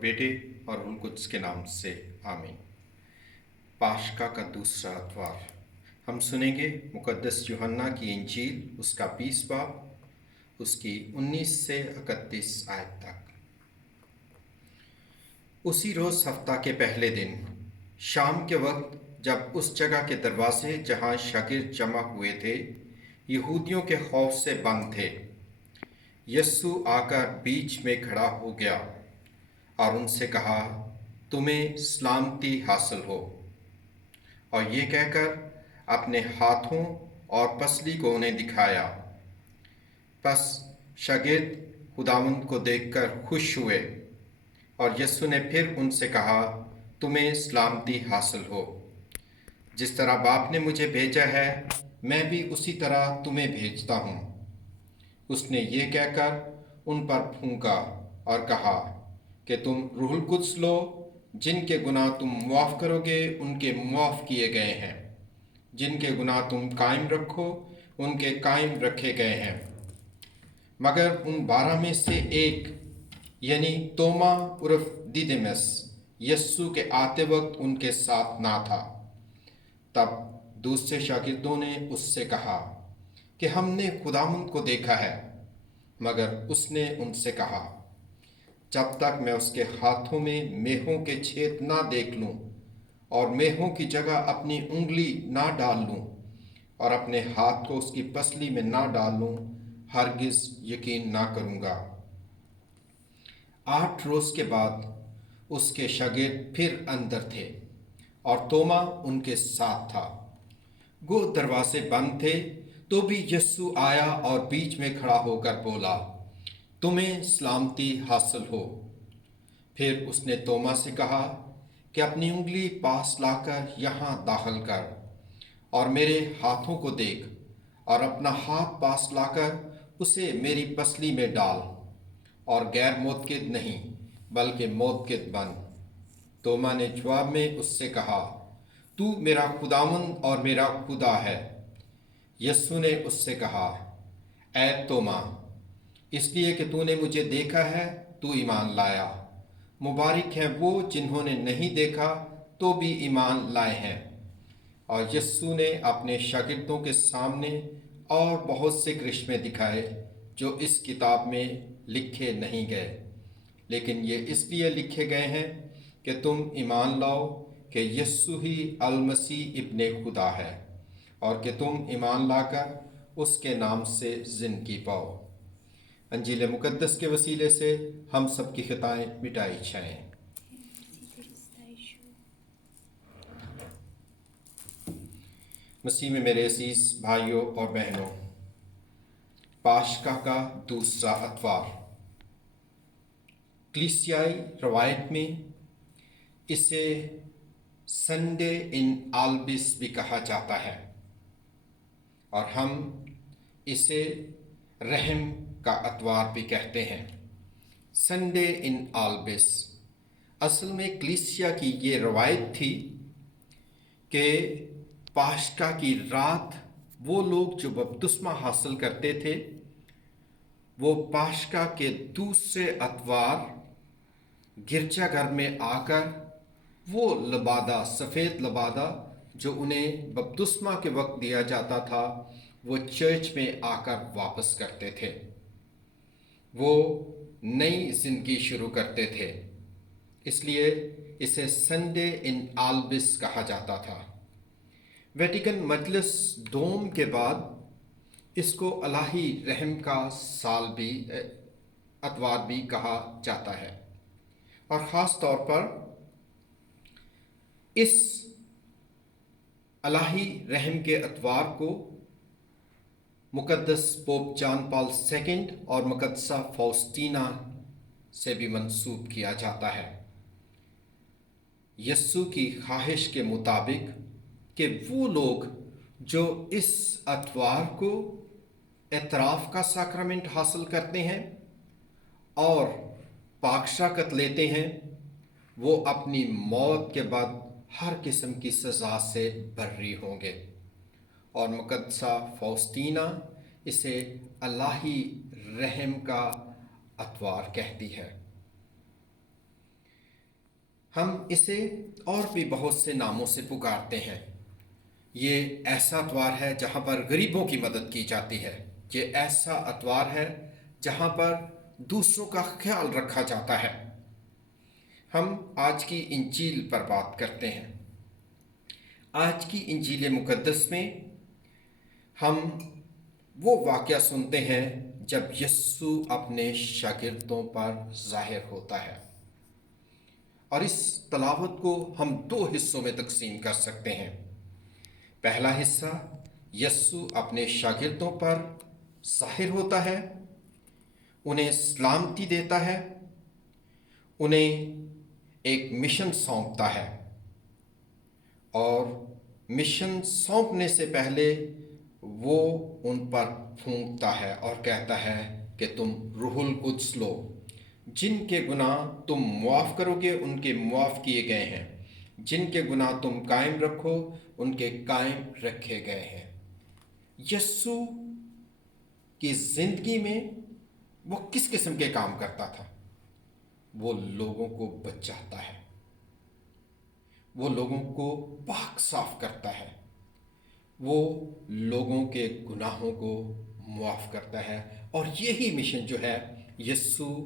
बेटे और रूह कुद्स के नाम से आमीन। पाशका का दूसरा अतवार हम सुनेंगे मुकद्दस यूहन्ना की इंजील, उसका 20 बाब, उसकी 19 से 31 आयत तक। उसी रोज़ हफ्ता के पहले दिन शाम के वक्त, जब उस जगह के दरवाजे जहाँ शागिर्द जमा हुए थे यहूदियों के खौफ से बंद थे, यस्सु आकर बीच में खड़ा हो गया और उनसे कहा, तुम्हें सलामती हासिल हो। और ये कहकर अपने हाथों और पसली को उन्हें दिखाया। बस शागिर्द खुदावंद को देखकर खुश हुए और यस्सु ने फिर उनसे कहा, तुम्हें सलामती हासिल हो। जिस तरह बाप ने मुझे भेजा है, मैं भी उसी तरह तुम्हें भेजता हूँ। उसने ये कहकर उन पर फूंका और कहा कि तुम रूहुल कुद्स लो। जिनके गुनाह तुम मुआफ़ करोगे उनके मुआफ़ किए गए हैं, जिनके गुनाह तुम कायम रखो उनके कायम रखे गए हैं। मगर उन 12 में से एक, यानी तोमा उर्फ दिदिमस, यस्सु के आते वक्त उनके साथ ना था। तब दूसरे शागिर्दों ने उससे कहा कि हमने खुदावंद को देखा है। मगर उसने उनसे कहा, जब तक मैं उसके हाथों में मेहों के छेद ना देख लूं और मेहों की जगह अपनी उंगली ना डाल लूं और अपने हाथ को उसकी पसली में ना डाल लूं, हरगिज यकीन ना करूंगा। 8 रोज के बाद उसके शागिर्द फिर अंदर थे और तोमा उनके साथ था। गो दरवाजे बंद थे, तो भी यस्सु आया और बीच में खड़ा होकर बोला, तुम्हें सलामती हासिल हो। फिर उसने तोमा से कहा कि अपनी उंगली पास लाकर यहाँ दाखिल कर और मेरे हाथों को देख, और अपना हाथ पास लाकर उसे मेरी पसली में डाल और गैर मोतकिद नहीं बल्कि मोतकिद बन। तोमा ने जवाब में उससे कहा, तू मेरा खुदावंद और मेरा खुदा है। यस्सु ने उससे कहा, ऐ तोमा, इसलिए कि तूने मुझे देखा है तू ईमान लाया। मुबारक है वो जिन्होंने नहीं देखा तो भी ईमान लाए हैं। और यस्सु ने अपने शागिर्दों के सामने और बहुत से करिश्मे दिखाए जो इस किताब में लिखे नहीं गए, लेकिन ये इसलिए लिखे गए हैं कि तुम ईमान लाओ कि यस्सु ही अल मसीह इब्ने खुदा है, और कि तुम ईमान लाकर उसके नाम से ज़िंदगी पाओ। अंजील मुकद्दस के वसीले से हम सब की खताएं मिटाई जाएं। मसीह में मेरे अजीज भाइयों और बहनों, पाशका का दूसरा अतवार, कलीसियाई रवायत में इसे संडे इन आल्बिस भी कहा जाता है और हम इसे रहम का अतवार भी कहते हैं। संडे इन आल्बिस, असल में कलीसिया की ये रवायत थी कि पाशका की रात वो लोग जो बपतिस्मा हासिल करते थे, वो पाशका के दूसरे अतवार गिरजाघर में आकर वो लबादा, सफ़ेद लबादा जो उन्हें बपतिस्मा के वक्त दिया जाता था, वो चर्च में आकर वापस करते थे। वो नई जिंदगी शुरू करते थे, इसलिए इसे संडे इन आल्बिस कहा जाता था। वेटिकन मजलिस दोम के बाद इसको अलाही रहम का साल भी, अतवार भी कहा जाता है। और ख़ास तौर पर इस अलाही रहम के अतवार को मुकद्दस पोप जॉन पॉल II और मुकद्दसा फौस्तीना से भी मंसूब किया जाता है। यस्सु की ख्वाहिश के मुताबिक कि वो लोग जो इस अतवार को एतराफ़ का साक्रामेंट हासिल करते हैं और पाकशाकत लेते हैं, वो अपनी मौत के बाद हर किस्म की सज़ा से बर्री होंगे। और मुकद्दसा फौस्तीना इसे अलाही रहम का अतवार कहती है। ہم اسے اور بھی بہت سے ناموں سے پکارتے ہیں۔ یہ ایسا اتوار ہے جہاں پر غریبوں کی مدد کی جاتی ہے۔ یہ ایسا اتوار ہے جہاں پر دوسروں کا خیال رکھا جاتا ہے۔ ہم آج کی انجیل پر بات کرتے ہیں۔ آج کی انجیل مقدس میں ہم وہ واقعہ سنتے ہیں جب یسوع اپنے شاگردوں پر ظاہر ہوتا ہے، اور اس تلاوت کو ہم دو حصوں میں تقسیم کر سکتے ہیں۔ پہلا حصہ، یسوع اپنے شاگردوں پر ظاہر ہوتا ہے، انہیں سلامتی دیتا ہے، انہیں ایک مشن سونپتا ہے، اور مشن سونپنے سے پہلے وہ ان پر پھونکتا ہے اور کہتا ہے کہ تم روح القدس لو۔ جن کے گناہ تم معاف کرو گے ان کے معاف کیے گئے ہیں، جن کے گناہ تم قائم رکھو ان کے قائم رکھے گئے ہیں۔ یسوع کی زندگی میں وہ کس قسم کے کام کرتا تھا؟ وہ لوگوں کو بچاتا ہے، وہ لوگوں کو پاک صاف کرتا ہے، وہ لوگوں کے گناہوں کو معاف کرتا ہے، اور یہی مشن جو ہے یسوع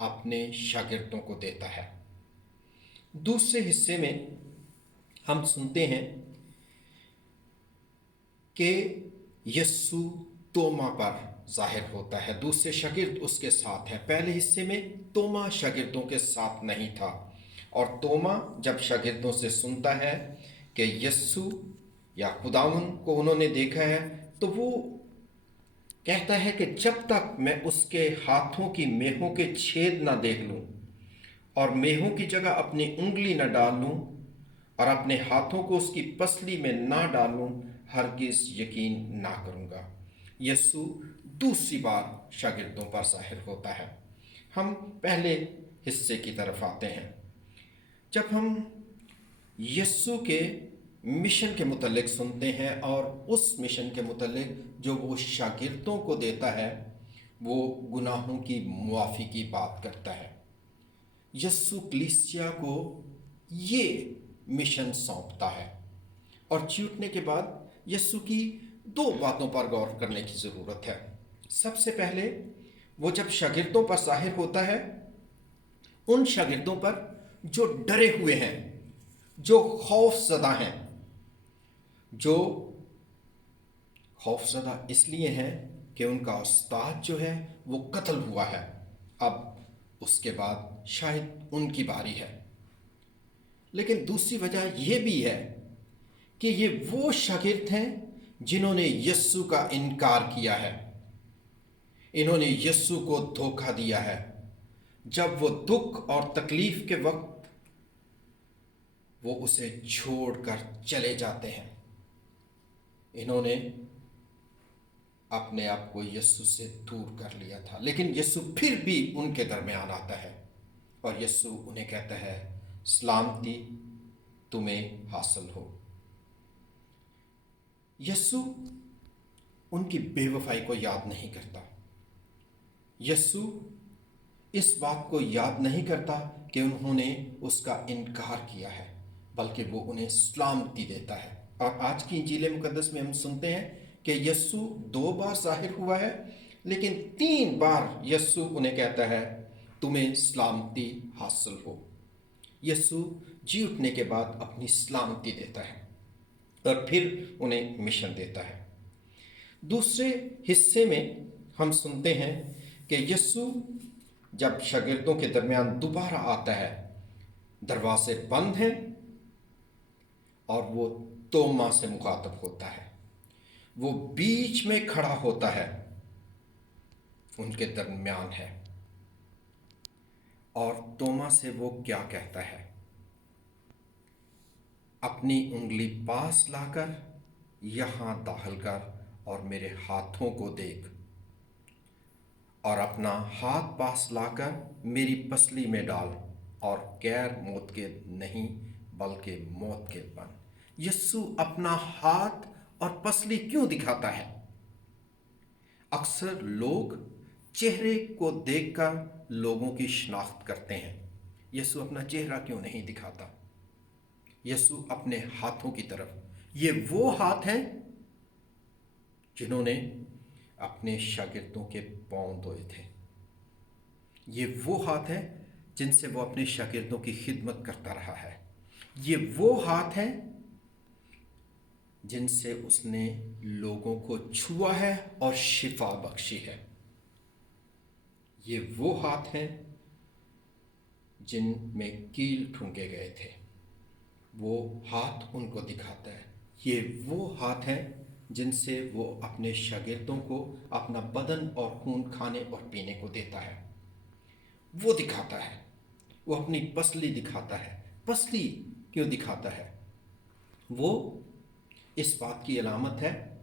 اپنے شاگردوں کو دیتا ہے۔ دوسرے حصے میں ہم سنتے ہیں کہ یسوع توما پر ظاہر ہوتا ہے، دوسرے شاگرد اس کے ساتھ ہیں۔ پہلے حصے میں توما شاگردوں کے ساتھ نہیں تھا، اور توما جب شاگردوں سے سنتا ہے کہ یسوع یا خداوند کو انہوں نے دیکھا ہے، تو وہ کہتا ہے کہ جب تک میں اس کے ہاتھوں کی میخوں کے چھید نہ دیکھ لوں اور میخوں کی جگہ اپنی انگلی نہ ڈال لوں اور اپنے ہاتھوں کو اس کی پسلی میں نہ ڈالوں، ہرگز یقین نہ کروں گا۔ یسوع دوسری بار شاگردوں پر ظاہر ہوتا ہے۔ ہم پہلے حصے کی طرف آتے ہیں۔ جب ہم یسوع کے مشن کے متعلق سنتے ہیں اور اس مشن کے متعلق جو وہ شاگردوں کو دیتا ہے، وہ گناہوں کی معافی کی بات کرتا ہے۔ یسوع کلیسیا کو یہ مشن سونپتا ہے، اور چیوٹنے کے بعد یسوع کی دو باتوں پر غور کرنے کی ضرورت ہے۔ سب سے پہلے وہ جب شاگردوں پر ظاہر ہوتا ہے، ان شاگردوں پر جو ڈرے ہوئے ہیں، جو خوف زدہ ہیں، جو خوف زدہ اس لیے ہیں کہ ان کا استاد جو ہے وہ قتل ہوا ہے، اب اس کے بعد شاید ان کی باری ہے۔ لیکن دوسری وجہ یہ بھی ہے کہ یہ وہ شاگرد ہیں جنہوں نے یسوع کا انکار کیا ہے، انہوں نے یسوع کو دھوکہ دیا ہے۔ جب وہ دکھ اور تکلیف کے وقت وہ اسے چھوڑ کر چلے جاتے ہیں، انہوں نے اپنے آپ کو یسوع سے دور کر لیا تھا، لیکن یسوع پھر بھی ان کے درمیان آتا ہے، اور یسوع انہیں کہتا ہے سلامتی تمہیں حاصل ہو۔ یسوع ان کی بے وفائی کو یاد نہیں کرتا، یسوع اس بات کو یاد نہیں کرتا کہ انہوں نے اس کا انکار کیا ہے، بلکہ وہ انہیں سلامتی دیتا ہے۔ اور آج کی انجیل مقدس میں ہم سنتے ہیں کہ یسوع 2 بار ظاہر ہوا ہے، لیکن 3 بار یسوع انہیں کہتا ہے تمہیں سلامتی حاصل ہو۔ یسوع جی اٹھنے کے بعد اپنی سلامتی دیتا ہے اور پھر انہیں مشن دیتا ہے۔ دوسرے حصے میں ہم سنتے ہیں کہ یسوع جب شاگردوں کے درمیان دوبارہ آتا ہے، دروازے بند ہیں اور وہ توما سے مخاطب ہوتا ہے، وہ بیچ میں کھڑا ہوتا ہے، ان کے درمیان ہے، اور توما سے وہ کیا کہتا ہے؟ اپنی انگلی پاس لا کر یہاں داخل کر اور میرے ہاتھوں کو دیکھ، اور اپنا ہاتھ پاس لا کر میری پسلی میں ڈال، اور غیر موت کے نہیں بلکہ موت کے بن۔ یسوع اپنا ہاتھ اور پسلی کیوں دکھاتا ہے؟ اکثر لوگ چہرے کو دیکھ کر لوگوں کی شناخت کرتے ہیں، यीशु अपना चेहरा क्यों नहीं दिखाता? यीशु अपने हाथों की तरफ, ये वो हाथ हैं जिन्होंने अपने शागिर्दों के पांव धोए थे। ये वो हाथ हैं जिनसे वो अपने शागिर्दों की खिदमत करता रहा है। ये वो हाथ हैं जिनसे उसने लोगों को छुआ है और शिफा बख्शी है। ये वो हाथ हैं जिनमें कील ठूंके गए थे, वो हाथ उनको दिखाता है। ये वो हाथ हैं जिनसे वो अपने शागिर्दों को अपना बदन और खून खाने और पीने को देता है। वो दिखाता है, वो अपनी पसली दिखाता है। पसली क्यों दिखाता है? वो इस बात की अलामत है,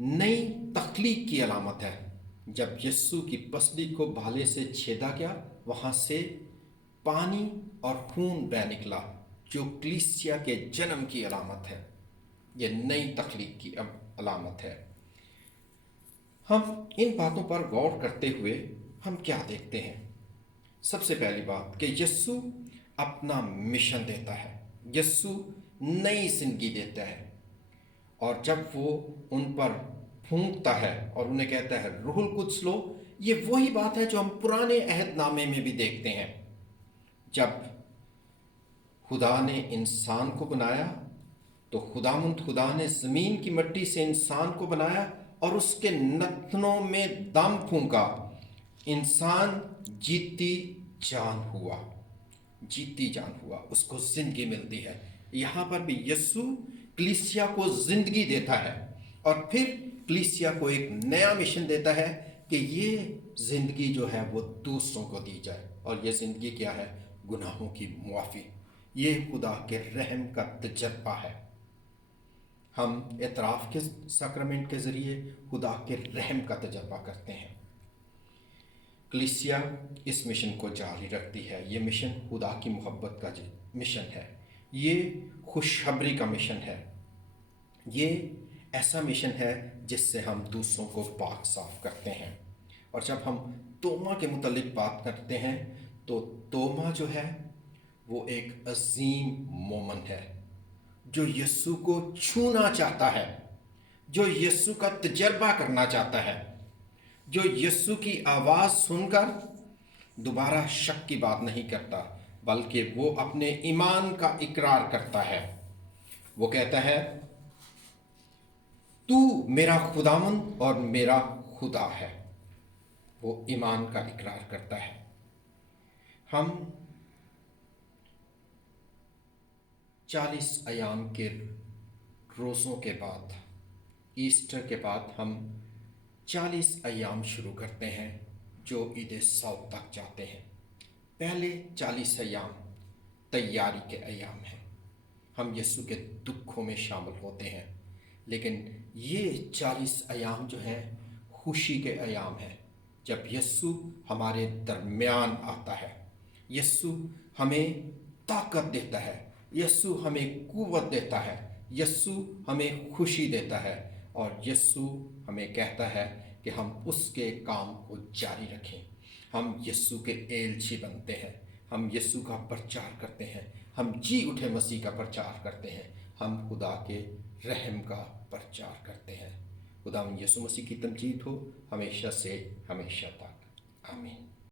नई तख्लीक की अलामत है। जब यीशु की पसली को भाले से छेदा गया, वहाँ से पानी और खून बह निकला, जो कलीसिया के जन्म की अलामत है। ये नई तख्लीक की अलामत है। हम इन बातों पर गौर करते हुए हम क्या देखते हैं? सबसे पहली बात कि यीशु अपना मिशन देता है। यीशु नई जिंदगी देता है, और जब वो उन पर फूंकता है और उन्हें कहता है रूहुल कुद्स लो, ये वही बात है जो हम पुराने अहदनामे में भी देखते हैं। जब खुदा ने इंसान को बनाया तो खुदा ने ज़मीन की मिट्टी से इंसान को बनाया और उसके नथनों में दम फूंका। इंसान जीती जान हुआ, जीती जान हुआ, उसको जिंदगी मिलती है। यहाँ पर भी यीशु कलीसिया को जिंदगी देता है और फिर कलीसिया को एक नया मिशन देता है कि ये जिंदगी जो है वो दूसरों को दी जाए। और ये जिंदगी क्या है? गुनाहों की मुआफ़ी। ये खुदा के रहम का तजर्बा है। हम एतराफ़ के सक्रमेंट के ज़रिए खुदा के रहम का तजर्बा करते हैं। कलीसिया इस मिशन को जारी रखती है। ये मिशन खुदा की मोहब्बत का मिशन है। ये खुशखबरी का मिशन है। ये ऐसा मिशन है जिससे हम दूसरों को पाक साफ करते हैं। और जब हम तोमा के मुतालिक बात करते हैं तो तोमा जो है वो एक अजीम मोमन है जो यीशु को छूना चाहता है, जो यीशु का तजर्बा करना चाहता है, जो यीशु की आवाज़ सुनकर दोबारा शक की बात नहीं करता, बल्कि वो अपने ईमान का इकरार करता है। वो कहता है तू मेरा खुदावंद और मेरा खुदा है। वो ईमान का इकरार करता है। हम 40 अयाम के रोज़ों के बाद, ईस्टर के बाद हम 40 अयाम शुरू करते हैं जो ईद सौत तक जाते हैं। पहले 40 अयाम तैयारी के अयाम हैं। हम यीशु के दुखों में शामिल होते हैं, लेकिन ये 40 अयाम जो हैं खुशी के अयाम हैं, जब यीशु हमारे दरमियान आता है। यीशु हमें ताकत देता है, यीशु हमें कुव्वत देता है, यीशु हमें खुशी देता है, और यीशु हमें कहता है कि हम उसके काम को जारी रखें। हम यीशु के एलची बनते हैं, हम यीशु का प्रचार करते हैं, हम जी उठे मसीह का प्रचार करते हैं, हम खुदा के रहम का प्रचार करते हैं। खुदा यीशु मसीह की तमजीद हो हमेशा से हमेशा तक। आमीन।